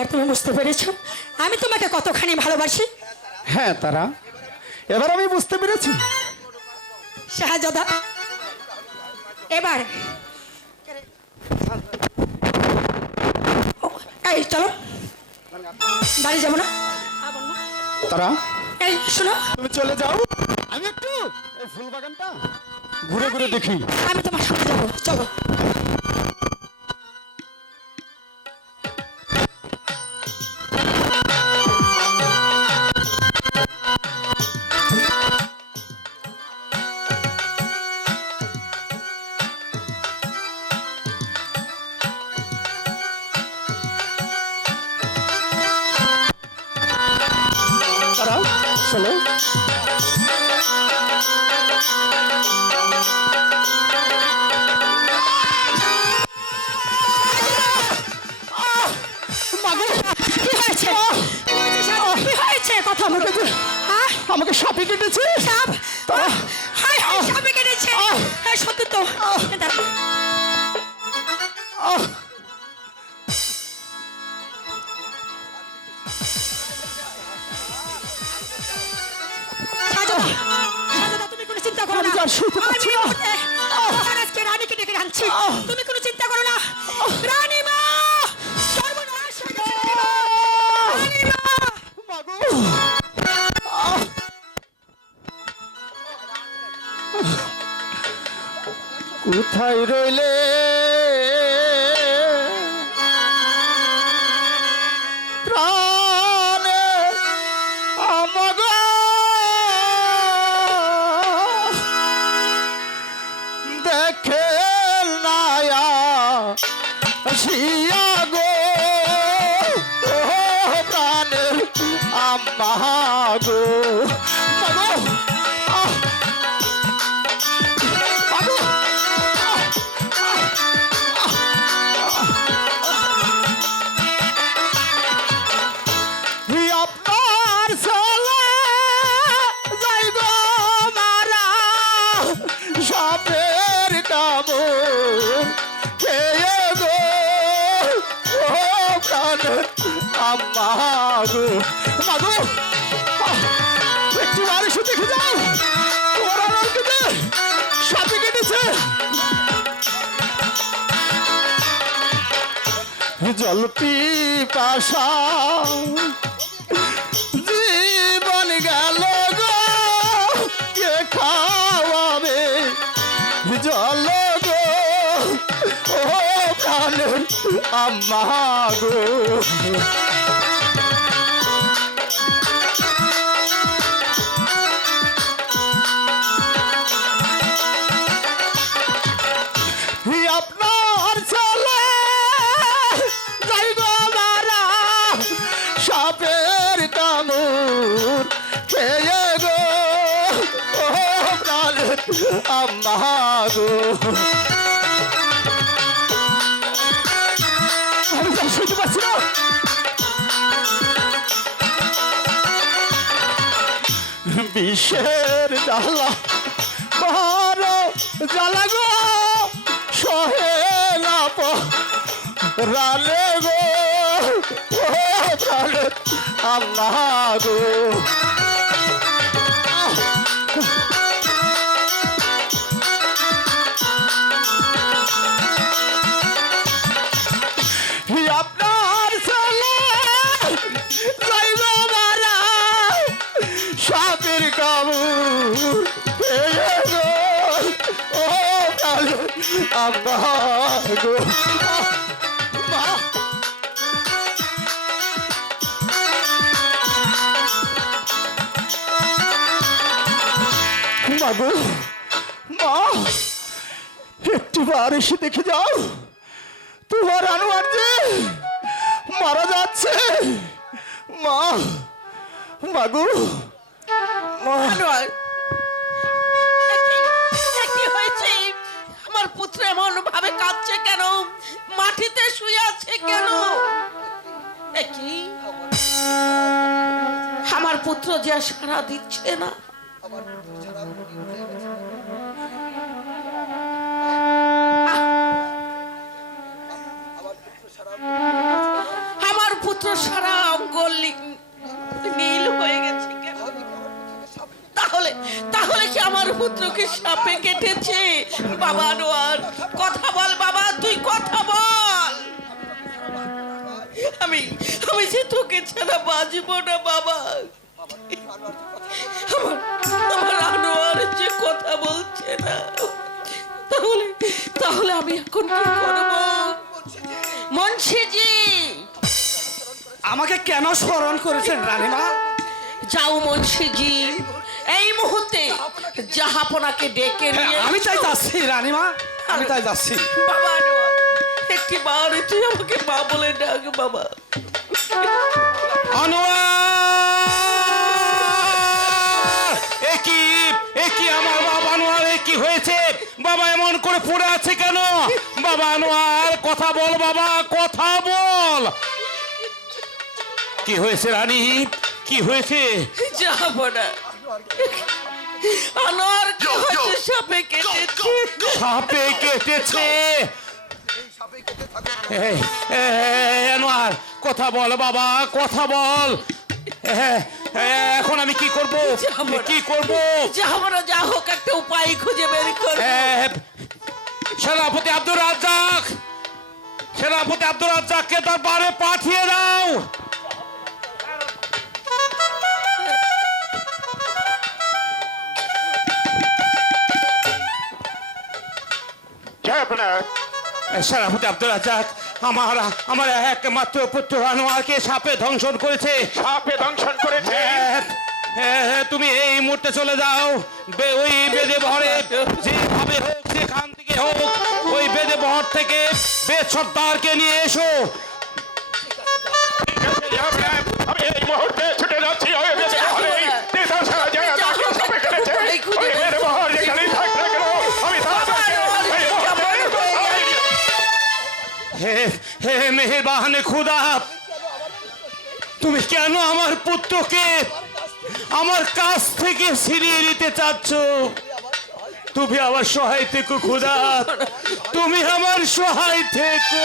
এবার তুমি বুঝতে পেরেছো আমি তোমাকে কতখানি ভালোবাসি। হ্যাঁ তারা, এবার আমি বুঝতে পেরেছি। শাহজাদা এবার এই চলো, বাড়ি যাবো না তারা এই শোনো, তুমি চলে যাও, আমি একটু এই ফুল বাগানটা ঘুরে ঘুরে দেখি। আমি তোমার সাথে যাবো, চলো। তারা চলো। কি হয়েছে? কি হয়েছে? কথা বলো। হ্যাঁ? আমাকে সাপে কেটেছে। সাপ? তারা হায় হায়, সাপে কেটেছে। হ্যাঁ, সত্যি তো। দাঁড়াও। শাহজাদা, শাহজাদা, তুমি কোনো চিন্তা করো আমি না। আর শুতে পারছি আমি না। এই মুহূর্তে মহারাজকে রানীকে ডেকে আনছি। তুমি কোনো চিন্তা করো না। রানীমা! সর্বনাশ হয়ে গেছে, রানীমা! মাগো, কোথায় রইলে প্রাণে আমাগো, দেখে নায়া শিয়া গো, ও প্রাণের আমাগো, মাগো, মাগো, আপনার চলে যাই গো মারা সাপের কামড় খেয়ে গো, ও প্রাণ আম্মা গো, মাগো, একটু আর এসে দেখে যাও, তোমার আমার কেটে সাপে কেটেছে। জল পিপাসা জীবন গেল গো, কে খাওয়াবে জল গো, ও প্রাণের আম্মা গো, আপনার চলে যাই গো মারা সাপের কামড় খেয়ে গো, ও প্রাণের আম্মা গো, আমি তো শুনতে পাচ্ছি না। বিষের জ্বালা বড় জ্বালা গো, সহে না রালে গো, ও প্রাণে আম্মা গো, আপনার চলে যাই গো মারা সাপের কামড় খেয়ে গো, ও প্রাণে আম্মা গো, মাগো, মা, একটু বার এসে দেখে যাও, তোমার আনোয়ার যে মারা যাচ্ছে। মা, মাগো, মা, আনোয়ার, কি হয়েছে? আমার পুত্র এমন ভাবে কাঁদছে কেন? মাটিতে শুয়ে আছে কেন? কি আমার পুত্র যে সাড়া দিচ্ছে না। আমার পুত্র পুত্র সারা অঙ্গ নীল হয়ে গেছে কেন? তাহলে তাহলে কি আমার পুত্রকে সাপে কেটেছে? বাবা আনোয়ার, কথা বল বাবা, তুই কথা বল। আমি আমি যে তোকে ছাড়া বাঁচবো না বাবা। আমার আনোয়ার যে কথা বলছে না, তাহলে তাহলে আমি এখন কি করব? মুন্সিজি, আমাকে কেন স্মরণ করেছেন রানীমা? যাও মুন্সিজি, এই মুহূর্তে জাহাপনাকে ডেকে নিয়ে আমি তাই যাচ্ছি রানীমা, আমি তাই যাচ্ছি। বাবা আনোয়ার, একটি বার তুই আমাকে মা বলে ডাক বাবা। আনোয়ার! একি আমার বাবা আনোয়ার, কি হয়েছে বাবা? এমন করে পড়ে আছে কেন বাবা আনোয়ার? কথা বল বাবা, কথা বল। কি হয়েছে রানী, কি হয়েছে? জাহাপনা, আনোয়ার কি হয়েছে? সাপে কেটেছে। সাপে কেটেছে? আনোয়ার কথা বল বাবা, কথা বল। এখন আমি কি করব, কি করব? জাহাপনা, যা হোক একটা উপায় খুঁজে বের কর। সেনাপতি আব্দুর রাজ্জাক, সেনাপতি আব্দুর রাজ্জাককে দরবারে পাঠিয়ে দাও। সেনাপতি আব্দুর রাজ্জাক, আমার আমার একমাত্র পুত্র আনোয়ারকে সাপে দংশন করেছে। সাপে দংশন করেছে? তুমি এই মুহূর্তে চলে যাও, ওই বেদে ভরে যেভাবে হোক, যেখান থেকে হোক, ওই বেদে বহর থেকে বেদ সর্দারকে নিয়ে এসো। আমি এই মুহূর্তে ছুটে যাচ্ছি ওই বেদে বহরে। সাপে কেটেছে ওই বেদে বহর যেখানেই থাক না কেন, আমি তাদেরকে এই মুহূর্তে হে হে মেহেরবান খুদা, তুমি কেন আমার পুত্রকে আমার কাছ থেকে ছিনিয়ে নিতে চাচ্ছ? তুমি আমার সহায় থেকো খুদা, তুমি আমার সহায় থেকো।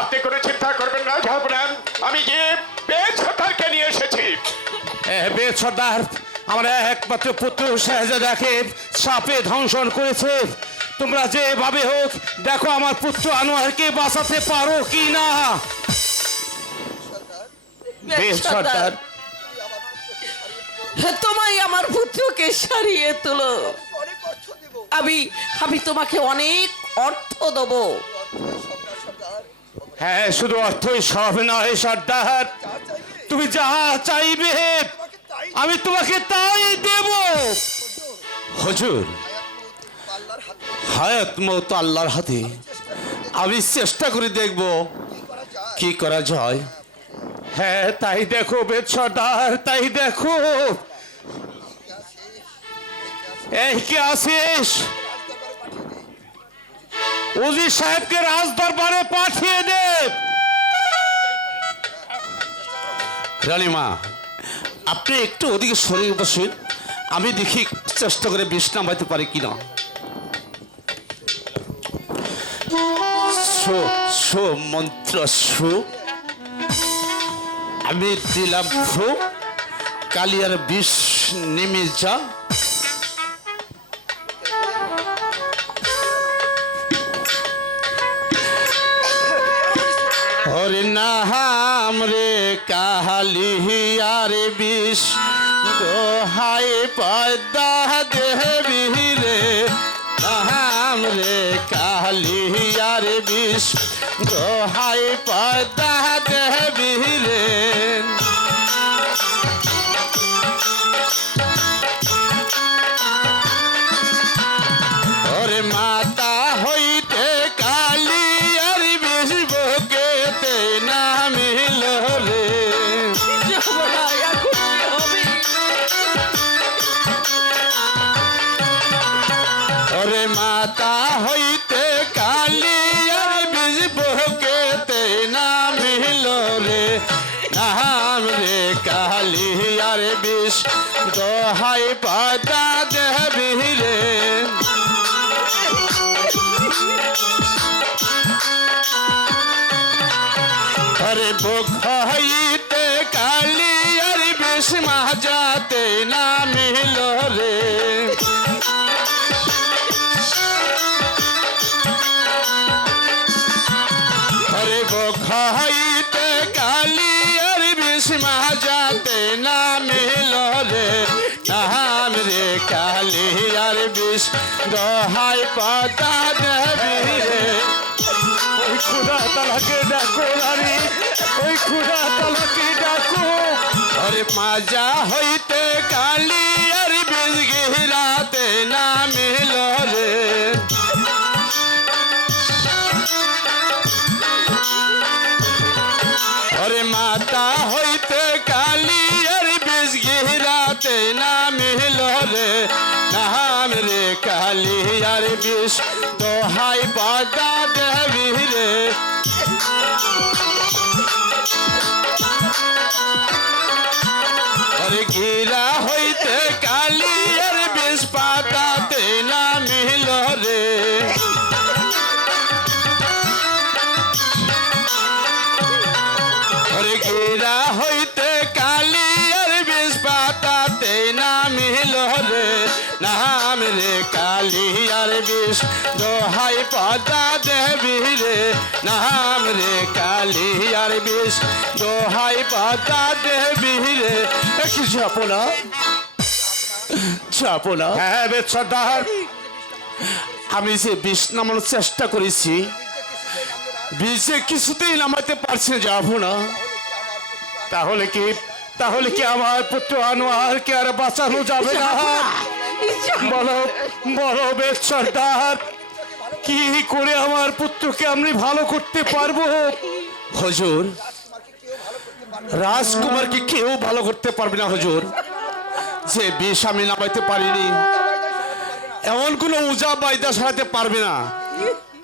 আপনি কোনো চিন্তা করবেন না জাহাপনান, আমি গিয়ে বেদ সর্দারকে নিয়ে এসেছি। বেদ সর্দার আমার একমাত্র পুত্র শাহজাদাকে সাপে ধ্বংসন করেছে। তোমরা যেভাবে হোক দেখো আমার পুত্র আনোয়ারকে বাঁচাতে পারো কি না। বেদ সর্দার, তোমায় আমার পুত্রকে সারিয়ে তোলো, আমি আমি তোমাকে অনেক অর্থ দেব। হ্যাঁ, শুধু অর্থই সব নয় সর্দার, তুমি যা চাইবে আমি তোমাকে তাই দেব। হুজুর, হায়াত মওত আল্লাহর হাতে, আমি চেষ্টা করে দেখব কি করা যায়। হ্যাঁ, তাই দেখো বেদ সর্দার, তাই দেখো। এই কে আসিস? উজির সাহেবকে রাজ দরবারে পাঠিয়ে দে। রানীমা, আপনি একটু ওদিকে সরে বসুন, আমি দেখি চেষ্টা করে বিষ নামাইতে পারি কিনা। মন্ত্র সু, আমি দিলাম ফু, কালিয়ার বিষ নেমে যা। হরে নাম রে কাহালিয়ার বিষ, দোহাই পয়দা দেবী রে। নাম রে কাহালিয়ার বিষ, দোহাই পয়দা দেবী রে। ওরে মাতা হইতে কালিয়ার বিষ বুকেতে নামিল রে। জাহাপনা, এখন কি হবে? ওরে মাতা হইতে কালিয়ার বিষ বুকেতে নামিল রে। নাম রে কালিয়ার বিষ, দোহাই পয়দা দেবী রে। আরে বুক হইতে কালিয়ার বিষ মাজাতে না মিল রে আরে বুক হইতে কালিয়ার বিষ মাজাতে না মিল রে নাম রে কালিয়ার বিষ দহাই পাতা দেবী রে ওই খুদা তালাকে ডাকো রানী ওই খুদা তালাকে ডাকো আরে মাজা হইতে কালিয়ার বিষ গিরাতে না মিল রে আরে মাতা হইতে কালিয়ার বিষ গিরাতে না মিল রে নাম রে কালিয়ার বিষ দোহাই পাতা দেবী রে আরে গিরা হইতে কালিয়ার বিষ পাতাতে না মিল রে আরে গিরা হইতে কালিয়ার বিষ পাতাতে না মিল রে নাম রে কালিয়ার বিষ দোহাই পাতা দেবী রে নাম রে কালিয়ার বিষ দোহাই পাতা দেবী রে কি যাবো না যাবো না হ্যাঁ বেচ্ছাদার আমি যে বিষ নামানোর চেষ্টা করেছি বিষে কিছুতেই নামাতে পারছি না যাবো না তাহলে কি আমার পুত্র আনোয়ারকে আর বাঁচানো যাবে না বলো বলো বেশ সর্দার কি করে আমার পুত্রকে আমি ভালো করতে পারবো হুজুর রাজকুমারকে কেউ ভালো করতে পারবে না হুজুর যে বিষ আমি নামাইতে পারিনি এমন কোনো উজা বাইদা সারাতে পারবে না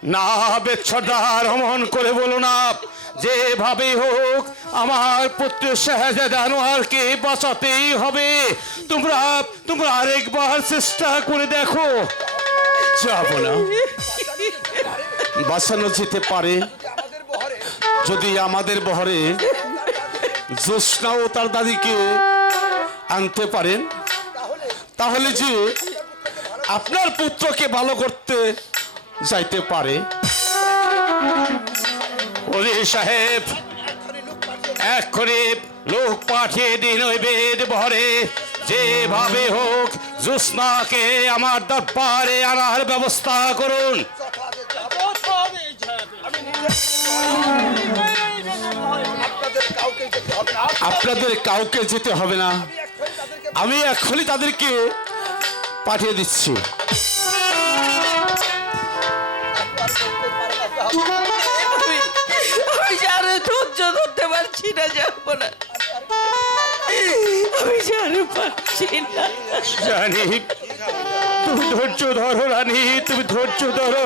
না বেচ্ছাদার অমন করে বলো না যেভাবে হোক আমার পুত্র শাহজাদা আনোয়ারকে বাঁচাতেই হবে তোমরা আরেকবার চেষ্টা করে দেখো যাবো না বাঁচানো যেতে পারে যদি আমাদের বহরে জ্যোৎস্না ও তার দাদিকে আনতে পারেন তাহলে যে আপনার পুত্রকে ভালো করতে যাইতে পারে ওরে সাহেব এক্ষুনি লোক পাঠিয়ে দিন ওই বেদ বহরে যেভাবে হোক জ্যোৎস্নাকে আমার দরবারে আনার ব্যবস্থা করুন আপনাদের কাউকে যেতে হবে না আমি এক্ষুনি তাদেরকে পাঠিয়ে দিচ্ছি আমি জানো ধৈর্য ধরতে পারছি না যাবো না আমি জানো পারছি না জানি তুমি ধৈর্য ধরো রানী তুমি ধৈর্য ধরো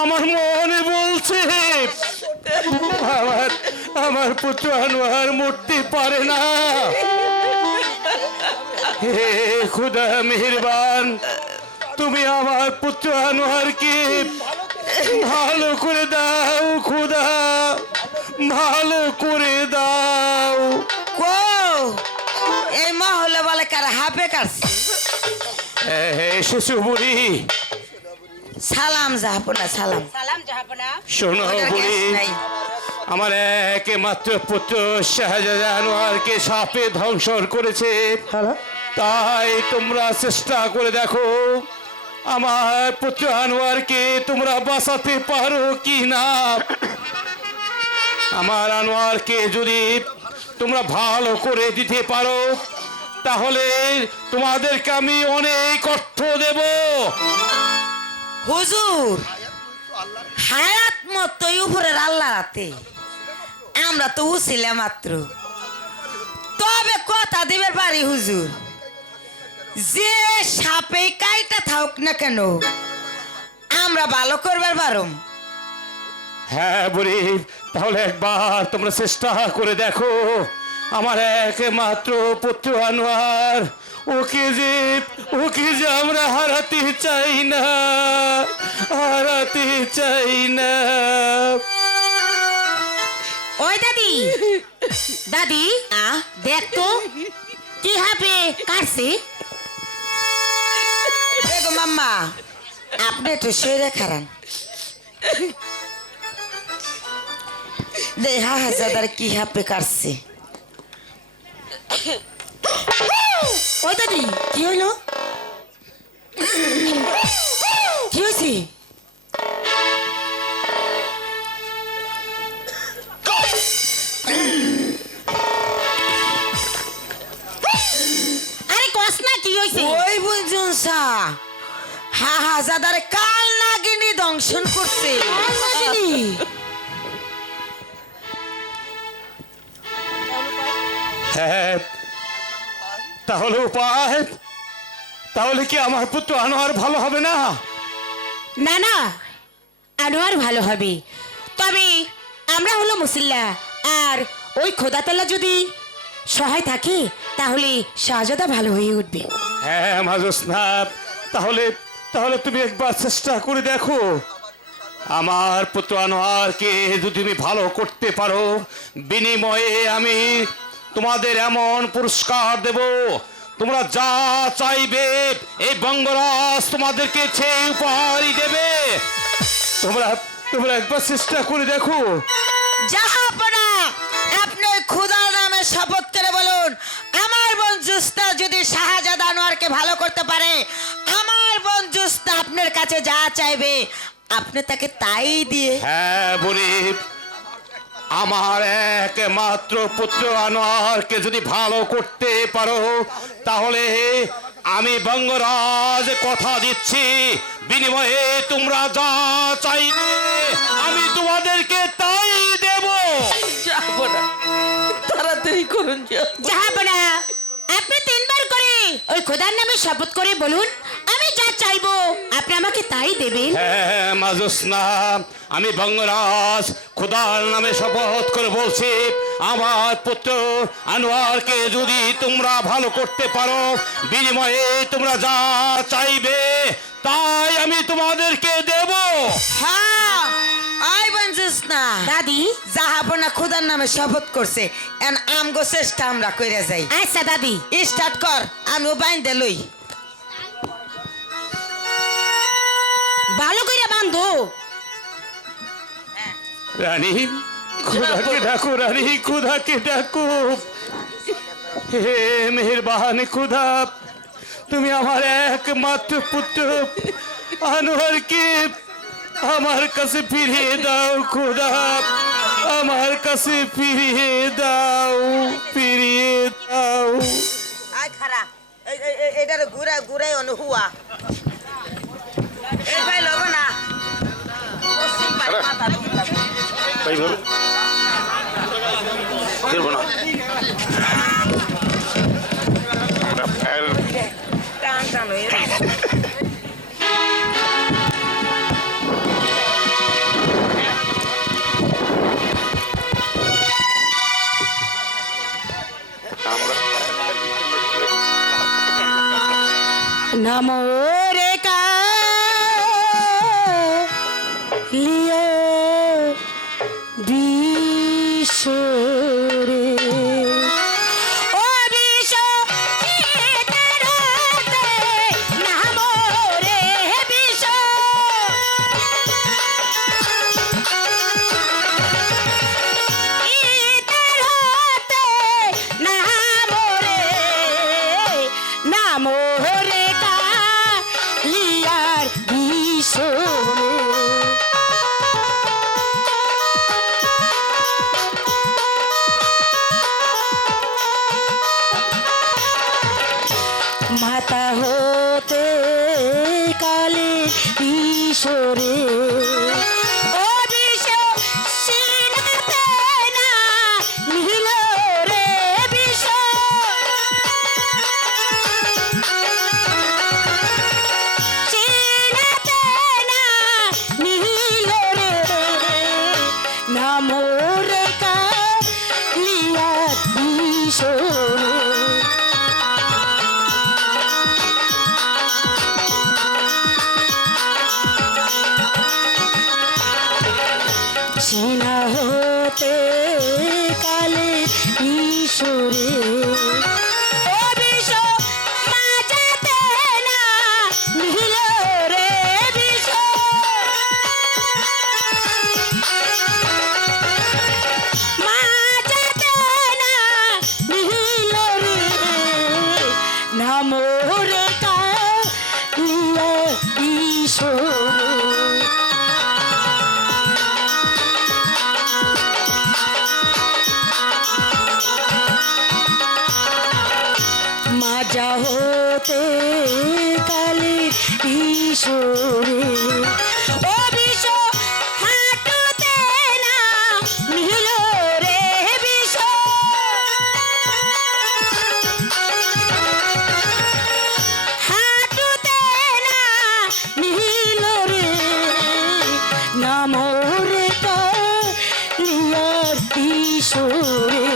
আমার মনে বলছে আমার পুত্র আনোয়ার মরতে পারে না হে খুদা মেহেরবান তুমি আমার পুত্র আনোয়ারকে ভালো করে দাও খুদা ভালো করে দাও কো এই মহলে বলে কার হাফে কাটছে এসেছো বুড়ি সালাম জাহাপনা সালাম শোনো বুড়ি আমার একমাত্র পুত্র শাহজাদা আনোয়ারকে সাপে ধ্বংস করেছে তাই তোমরা চেষ্টা করে দেখো আমার পুত্র আনোয়ারকে তোমরা বাঁচাতে পারো কি না আমার আনোয়ারকে যদি তোমরা ভালো করে দিতে পারো তাহলে তোমাদেরকে আমি অনেক অর্থ দেব হুজুর হায়াত মতোই উপরের আল্লাহ রাতে আমরা তো উছিলাম মাত্র তবে কথা দিবের পারি হুজুর যে সাপে কাইটা থাক না কেন আমরা ভালো করবার পারম হ্যাঁ বুড়ি তাহলে একবার তোমরা চেষ্টা করে দেখো আমার একমাত্র পুত্র আনোয়ার ওকে যে আমরা হারাতে চাই না ওই দাদি দাদি দেখ তো কি হবে কাটছে। দেখো মাম্মা আপনি একটু শুয়ে খারান দেখা হাজার কি হাপে কাটছে। ওই দাদি কি হইলো কি হয়েছে? আরে কস না কি হয়েছে? ওই বুঝুন সা হাজার কাল নাগিনী দংশন করছে। হ্যাঁ তাহলে উপায়, তাহলে কি আমার পুত্র আনোয়ার ভালো হবে না? না না আনোয়ার ভালো হবে, তবে আমরা হলো মুসিল্লা, আর ওই খোদাতলা যদি সহায় থাকে তাহলে শাহজাদা ভালো হয়ে উঠবে। হ্যাঁ মাজস্না, তাহলে তাহলে তুমি একবার চেষ্টা করে দেখো। আমার পুত্র আনোয়ারকে যদি তুমি ভালো করতে পারো, বিনিময়ে আমি তোমাদের এমন পুরস্কার দেব, তোমরা যা চাইবে এই বঙ্গরাজ তোমাদেরকে সেই উপহারই দেবে। তোমরা তোমরা একবার চেষ্টা করে দেখো। জাহাপনা আপনি খোদার নামে শপথ করে বলুন, আমার বোন জুস্তা যদি শাহজাদা আনোয়ারকে ভালো করতে পারে, আমার বোন জুস্তা আপনার কাছে যা চাইবে আপনি তাকে তাই দিয়ে। হ্যাঁ বলি, আমার একমাত্র পুত্র আনোয়ারকে যদি ভালো করতে পারো, তাহলে আমি বঙ্গরাজ কথা দিচ্ছি, বিনিময়ে তোমরা যা চাইবে আমি তোমাদেরকে তাই দেব। যাবো না, তাড়াতাড়ি করুন যাবো না, আপনি তিনবার করে ওই খোদার নামে শপথ করে বলুন, আমি যা চাইবো আপনি আমাকে তাই দেবেন। হ্যাঁ মাজস্না, আমি বঙ্গরাজ খোদার নামে শপথ করে বলছি, আমার পুত্র আনোয়ারকে যদি তোমরা ভালো করতে পারো, বিনিময়ে তোমরা যা চাইবে তাই আমি তোমাদেরকে দেব। হ্যাঁ আই বোন জুস্তা দাদি জাহাপনা খোদার নামে শপথ করছে, এন আমগো চেষ্টা আমরা কইরা যাই। আচ্ছা দাদি স্টার্ট কর, আমিও বাইন্দে লই। ভালো করে বান্ধো। রানী খুদাকে ডাকো, রানী খুদাকে ডাকো। হে মেহেরবান খুদা, তুমি আমার একমাত্র পুত্র আনোয়ারকে আমার কাছে ফিরিয়ে দাও খুদা, আমার কাছে ফিরিয়ে দাও, ফিরিয়ে দাও। আই খারা এটার ঘুরাই ঘুরাই অনুহুয়া এই ভাই লব না এইভাবে ফিরবো না। আমরা ফের টান টান হয়ে नमो रे का लियो বিশরে ও বিশো ইতরতে নমো রে বিশো ইতরতে নমো রে নমো রে কা লিয়ার বিশরে হতে কালে ঈশ্বরে ও বিষ মাঝাতে না নিল রে বিষ মাঝাতে না নিল রে নাম রে কালিয়া ঈশ্বরে মাজা হতে কালে ঈশ্বরে ও বিষ হাঁটুতে না নিল রে বিষ হাঁটুতে না নিল রে নাম রে কালিয়ার ঈশ্বরে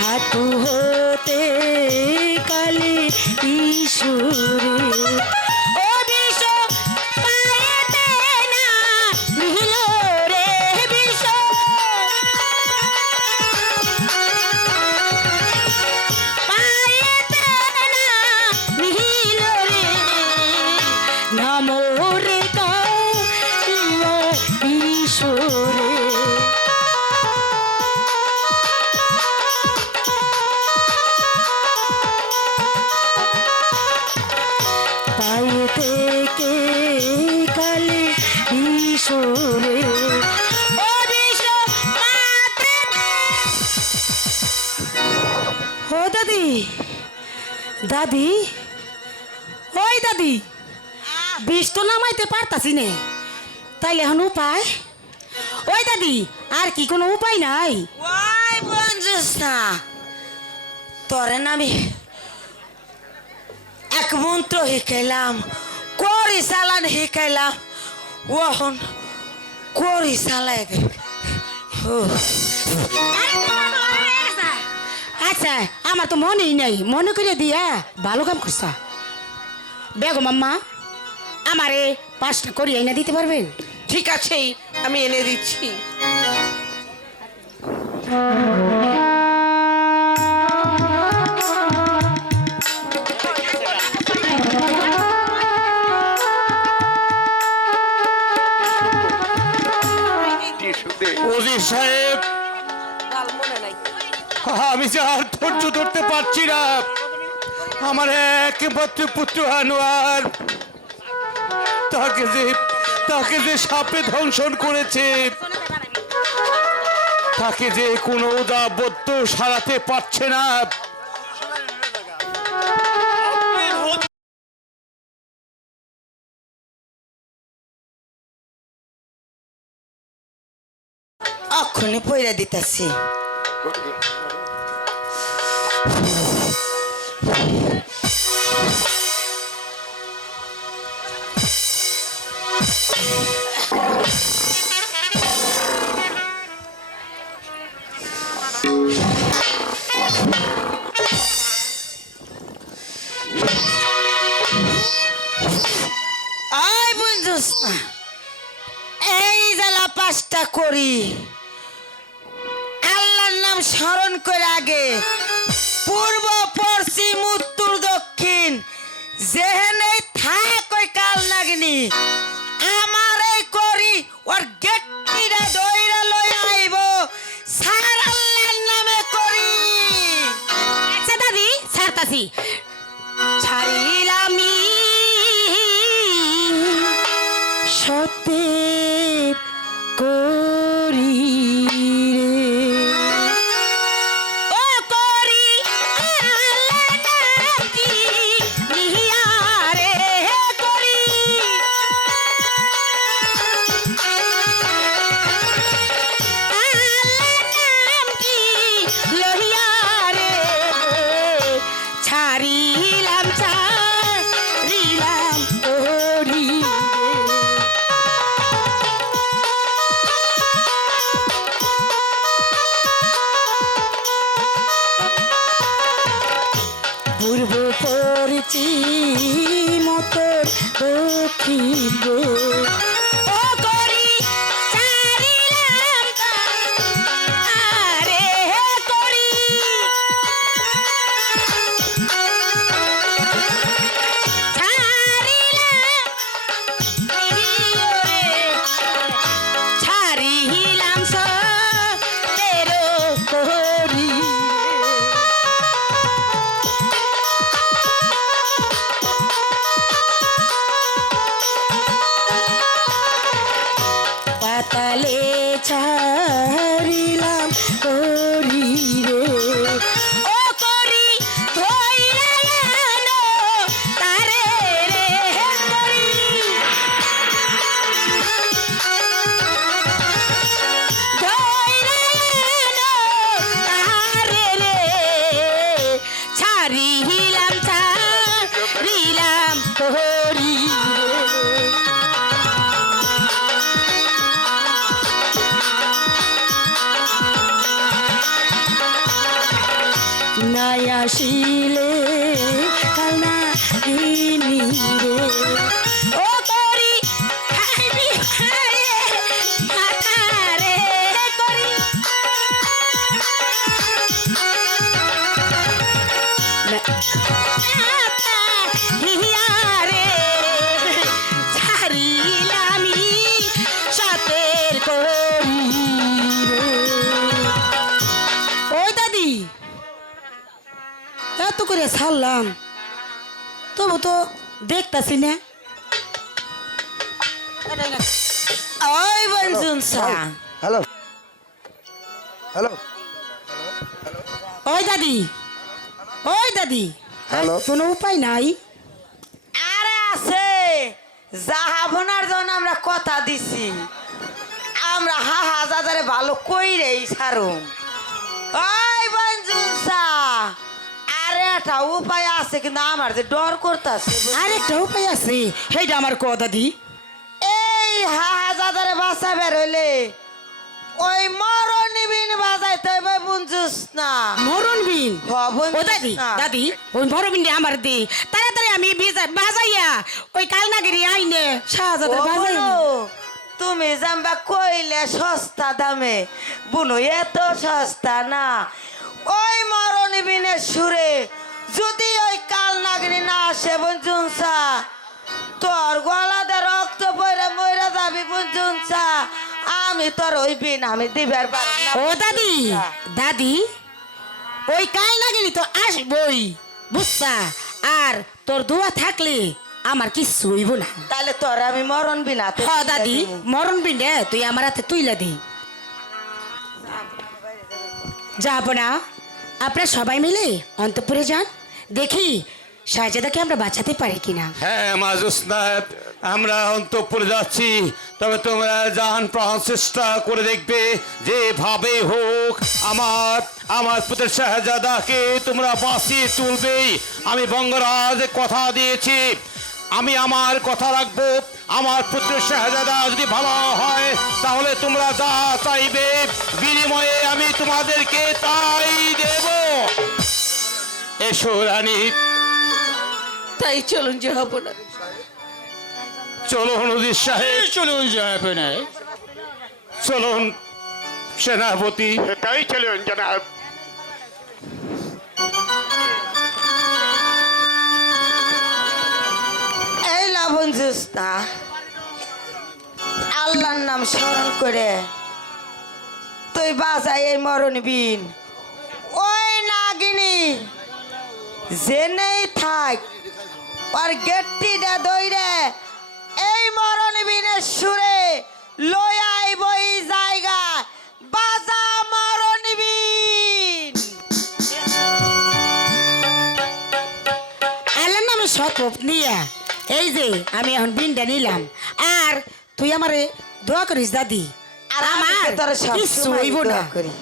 হাঁটু হতে কালে ঈশ্বরে ও বিষ পায়েতে না নিল রে বিষ পায়েতে না নিল রে নাম রে কালিয়া ঈশ্বরে পায়ে থেকে কালে ঈশ্বরে ও বিষ ও দাদি দাদি ওই দাদি বিষ তো নামাইতে পারতাছি নে তাইলে এখন উপায় ওই দাদি আর কি কোনো উপায় নাই ওই বঞ্জুস না তোরে না আমি এক মন্ত্র শিখাইলাম করি চালান শিখাইলাম ওহন করি চালাই দে আচ্ছা আমার তো মনেই নাই মনে করে দিয়া ভালো কাম করছা বেগম আম্মা আমারে 5টা করি এনে দিতে পারবেন ঠিক আছে আমি এনে দিচ্ছি ওজির সাহেব আমি যে আর ধৈর্য ধরতে পারছি না আমার একমাত্র পুত্র আনোয়ার তাকে যে সাপে ধ্বংসন করেছে তাকে যে কোনো দাবদ্ধ সারাতে পারছে না অক্ষণে পয়রা দিতেছি আয় বুঝছিস না এই জ্বালা 5টা করি আল্লাহর নাম স্মরণ করে আগে পূর্ব পশ্চিম উত্তর দক্ষিণ যেখানে থাক ওই কাল নাগিনি আমার এই করি ওর গেটটিরা দইরা লই আইব সার আল্লাহর নামে করি আচ্ছা দাদি ছাড়তাছি ছাড়িলামি সত্যের করি রে ও করি আল্লাহ নাকি নিয়া রে করি দক্ষিণ রে ও করি চারিলাম আরে করি ছাড়িলাম তেরো করি পাতালে ছাড়িলাম করি রে ও করি ধইরানো তারে রে করি ধইরানো তারে রে ছাড়িলাম করি রে নাই আসিলে কালনা দিনি রে ও করি খাইবি খায়ে মাথা রে করি মাথা হিয়া রে ছাড়িলামি সাতের করি রে ওই দাদি এত করে ছাড়লাম তবু তো দেখতাছি না ওই বঞ্জুনসা হ্যালো হ্যালো ওই দাদি হ্যালো। কোনো উপায় নাই আরে আছে জাহাবনার জন্য আমরা কথা দিছি আমরা হাজারে ভালো কইরেই সারুম ওই বঞ্জুনসা আরে একটা উপায় আছে কিন্তু আমার যে ডর করতেছে আর একটা উপায় আছে সেইটা আমার ক দাদি এই হাজারে বাসা বের হইলে ওই মরণি বিন বাজাইতে হবে বুঝছিস না মরণ বিন হ, বুঝছিস ও দাদি না? দাদি ওই মরণ বিন আমার দি তাড়াতাড়ি আমি বাজাইয়া ওই কালনাগিরি আইনে শাহজাদের ও বাজাই বুনু, তুমি জানবা কইলে সস্তা দামে বুনু এত সস্তা না ওই মরণি বিনের সুরে যদি ওই কাল নাগরি না আসে বুঝুনসা তোর গলাতে রক্ত পড়ে মরে যাবি বুঝুনসা আমি তোর ওই বিন আমি দিবার পারি না ও দাদি দাদি ওই কালনাগিরি তো আসবই বুঝছা আর তোর দোয়া থাকলে আমার কিচ্ছু হইব না তাহলে তোর আমি মরণ বিনাতে হ দাদি মরণ বিন্ডে তুই আমার হাতে তুইলা দি যাবো না আপনারা সবাই মিলে অন্তপুরে যান দেখি শাহজাদাকে আমরা বাঁচাতে পারি কিনা হ্যাঁ মা জ্যোৎস্না আমরা অন্তঃপুরে যাচ্ছি তবে তোমরা জান প্রাণ চেষ্টা করে দেখবে যেভাবে হোক আমার পুত্র শাহজাদাকে তোমরা বাঁচিয়ে তুলবেই আমি বঙ্গরাজ কথা দিয়েছি আমি আমার কথা রাখবো আমার পুত্র শাহজাদা যদি ভালো হয় তাহলে তোমরা যা চাইবে বিনিময়ে আমি তোমাদেরকে তাই দেব এসো রানী তাই চলুন জাহাপনা চলুন উজির সাহেব চলুন সাহেব চলুন সেনাপতি তাই চলুন জনাব এই না বুঝছিস না আল্লাহর নাম স্মরণ করে তুই বাজাই এই মরণ বিন ওই নাগিনী জেনেই থাক আর গেটটিটা দইরে এই মরণ বিনের সুরে লই আইব এই জায়গা বাজা মরণ বিন আল্লাহর নামে শপথ নিয়া এই যে আমি এখন বিনটা নিলাম আর তুই আমারে দোয়া করিস দাদি আর আমার আমার তোর সব কিচ্ছু সময় হইব না দোয়া করি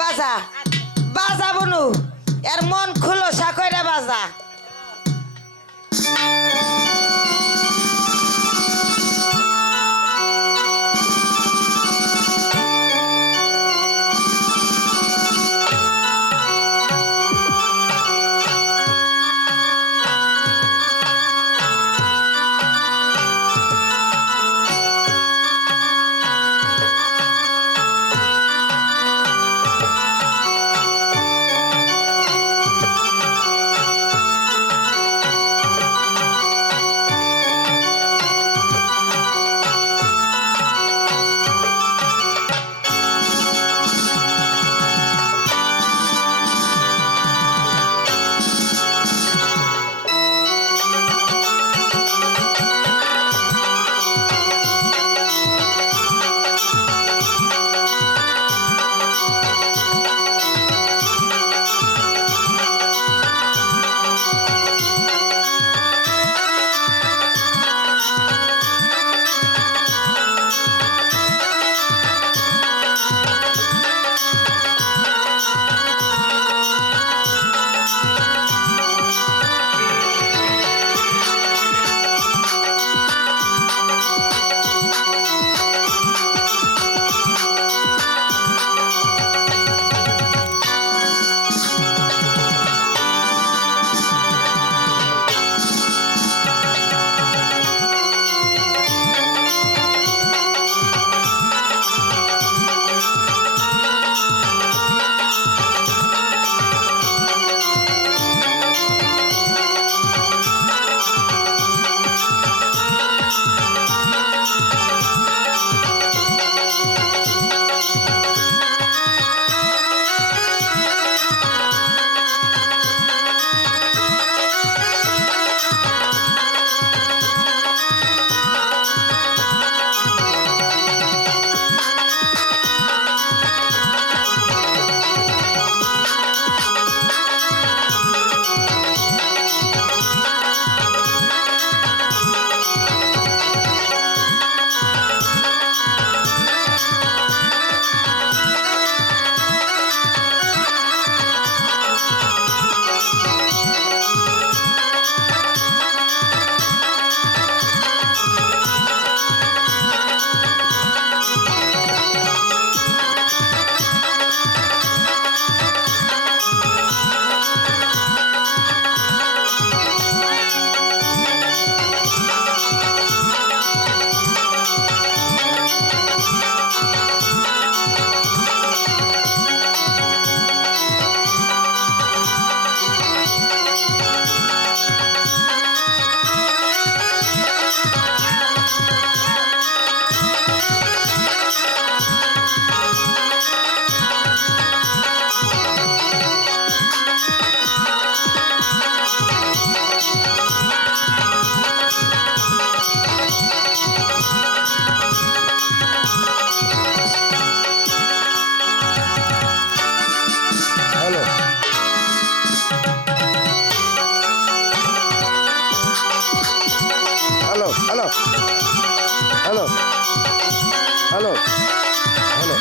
বাজা বাজা বনু এর মন খুলো সাকইরা বাজা হ্যালো হ্যালো হ্যালো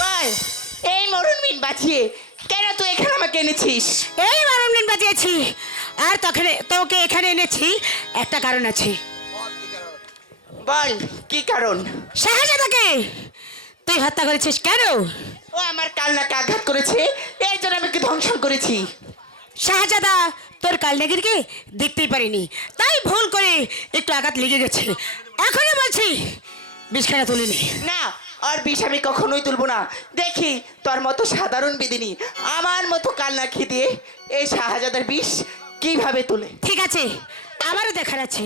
বল এই মরণ মিন বাঁচিয়ে কেন তুই এখানে আমাকে এনেছিস? এই মারমলিন বাজিয়েছি আর তোকে এখানে এনেছি একটা কারণ আছে। বল কি কারণ? শাহজাদাকে তুই হত্যা করেছিস কেন? ও আমার কালনাকে আঘাত করেছে, এর জন্য আমি ওকে ধ্বংসন করেছি। শাহজাদা তোর কালনাগিরকে দেখতেই পারিনি, তাই ভুল করে একটু আঘাত লেগে গেছে। এখনই বলছি বিষখানা তুলিনি। না, আর বিষ আমি কখনোই তুলবো না। দেখি তোর মতো সাধারণ বিদিনী আমার মতো কালনাকি দিয়ে এই শাহজাদার বিষ কিভাবে তুলে। ঠিক আছে, আমারও দেখার আছে।